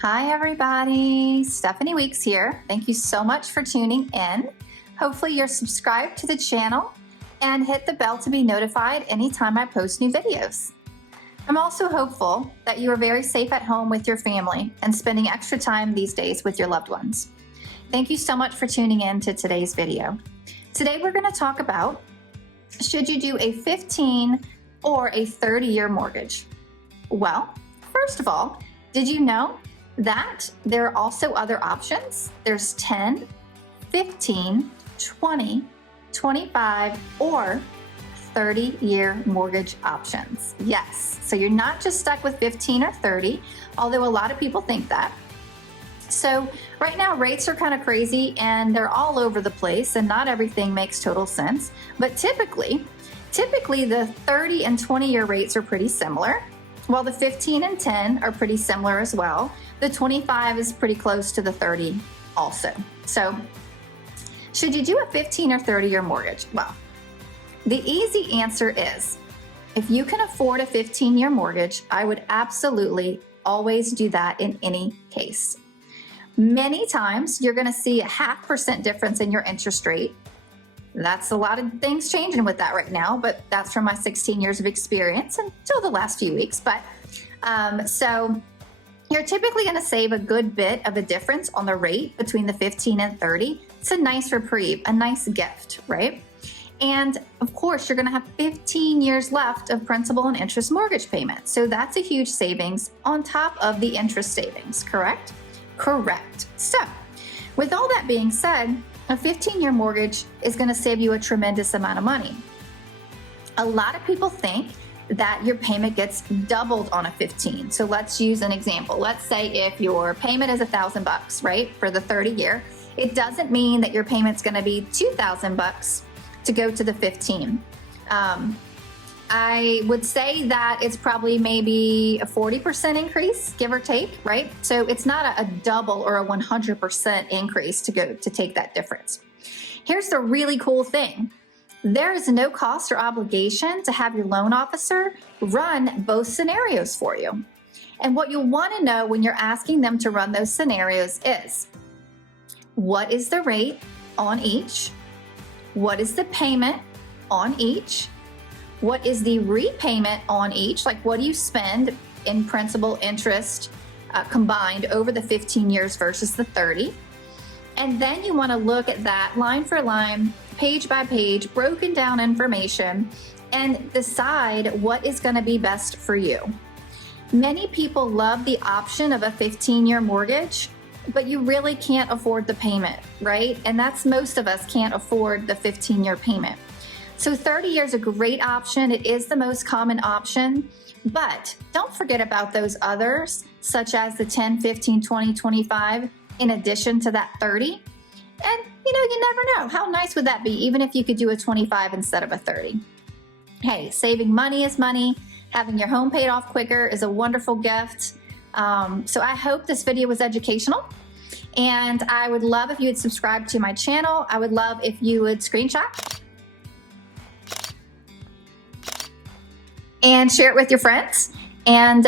Hi everybody, Stephanie Weeks here. Thank you so much for tuning in. Hopefully you're subscribed to the channel and hit the bell to be notified anytime I post new videos. I'm also hopeful that you are very safe at home with your family and spending extra time these days with your loved ones. Thank you so much for tuning in to today's video. Today we're going to talk about, should you do a 15 or a 30-year mortgage? Well, first of all, did you know that there are also other options? There's 10, 15, 20, 25, or 30-year mortgage options. Yes, so you're not just stuck with 15 or 30, although a lot of people think that. So right now rates are kind of crazy and they're all over the place and not everything makes total sense. But typically the 30 and 20-year rates are pretty similar, while the 15 and 10 are pretty similar as well. The 25 is pretty close to the 30 also. So should you do a 15 or 30-year mortgage? Well, the easy answer is, if you can afford a 15-year mortgage, I would absolutely always do that in any case. Many times you're going to see a 0.5% difference in your interest rate. That's a lot of things changing with that right now, but that's from my 16 years of experience until the last few weeks. But so you're typically going to save a good bit of a difference on the rate between the 15 and 30. It's a nice reprieve, a nice gift, right? And of course, you're going to have 15 years left of principal and interest mortgage payments. So that's a huge savings on top of the interest savings, correct? Correct. So with all that being said, a 15-year mortgage is going to save you a tremendous amount of money. A lot of people think that your payment gets doubled on a 15. So let's use an example. Let's say if your payment is $1,000, right, for the 30-year, it doesn't mean that your payment's going to be $2,000 to go to the 15. I would say that it's probably maybe a 40% increase, give or take, right? So it's not a double or a 100% increase to take that difference. Here's the really cool thing. There is no cost or obligation to have your loan officer run both scenarios for you. And what you'll want to know when you're asking them to run those scenarios is, what is the rate on each? What is the payment on each? What is the repayment on each? Like, what do you spend in principal, interest combined over the 15 years versus the 30? And then you want to look at that line for line, page by page, broken down information, and decide what is going to be best for you. Many people love the option of a 15-year mortgage, but you really can't afford the payment, right? And that's, most of us can't afford the 15-year payment. So 30 years is a great option. It is the most common option, but don't forget about those others, such as the 10, 15, 20, 25, in addition to that 30. And you never know. How nice would that be, even if you could do a 25 instead of a 30? Hey, saving money is money. Having your home paid off quicker is a wonderful gift. So I hope this video was educational. And I would love if you would subscribe to my channel. I would love if you would screenshot and share it with your friends. And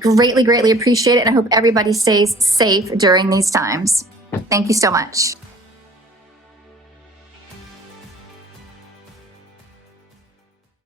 greatly, greatly appreciate it. And I hope everybody stays safe during these times. Thank you so much.